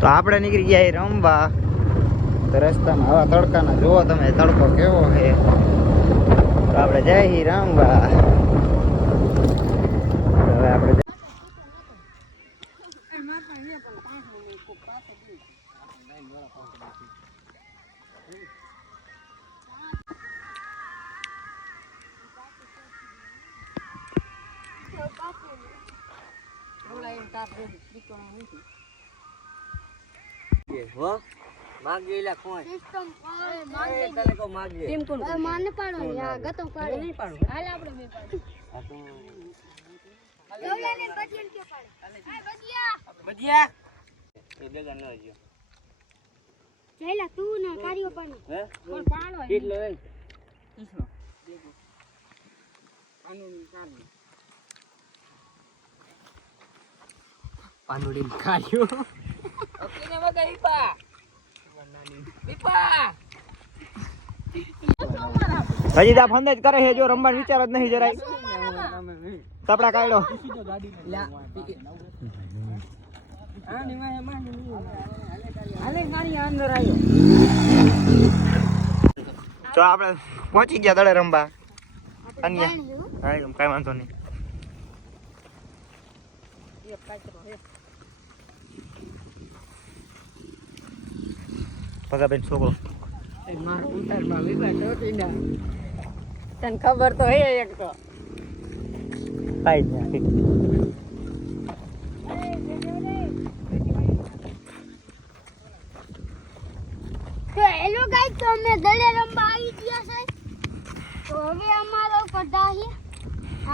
તો આપણે નીકળી ગયા રમવા. તો રસ્તામાં હવા તડકાના જુઓ તમે, તડકો કેવો છે. તો આપણે જઈએ રમવા. હવે આપણે માગેલા કોણ સિસ્ટમ માગે તને કો માગે ટીમ કોણ માને પાડો યા ગતો પાડો નહીં પાડો હાલ આપણે બે પાડો આ તો લોલાને બજિયન કે પાડે આ બજિયા એ બેગા ન જો જઈલા તું ના કાર્યો પાડો હે કોણ પાડો કેટલો હે કેટલો બેગો પાનુડી કાર્યો પાનુડી કાર્યો ઓકે ને મગા ઈપા હજી દા ફંદ જ કરે છે. જો રમવાનો વિચાર જ નહીં જરાય. તપડા કાઢ્યો. તો આપણે પહોંચી ગયા દડે રમવા. અન્ય હા કઈ વાંધો નહીં. ભગાબેન છોકરો તને ખબર તો હે એક તો કાઈ નહીં. તો હેલો ગાઈસ, તો અમે દડે રમવા આવી ગયા છે. તો હવે અમારો કડા છે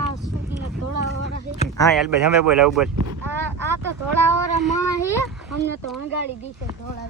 આ સુકીને થોડા વાળા છે. હા યાર ભાઈ હવે બોલ આવું બોલ. આ તો થોડા વાળા માં છે. અમને તો અંગાડી દીશે થોડા.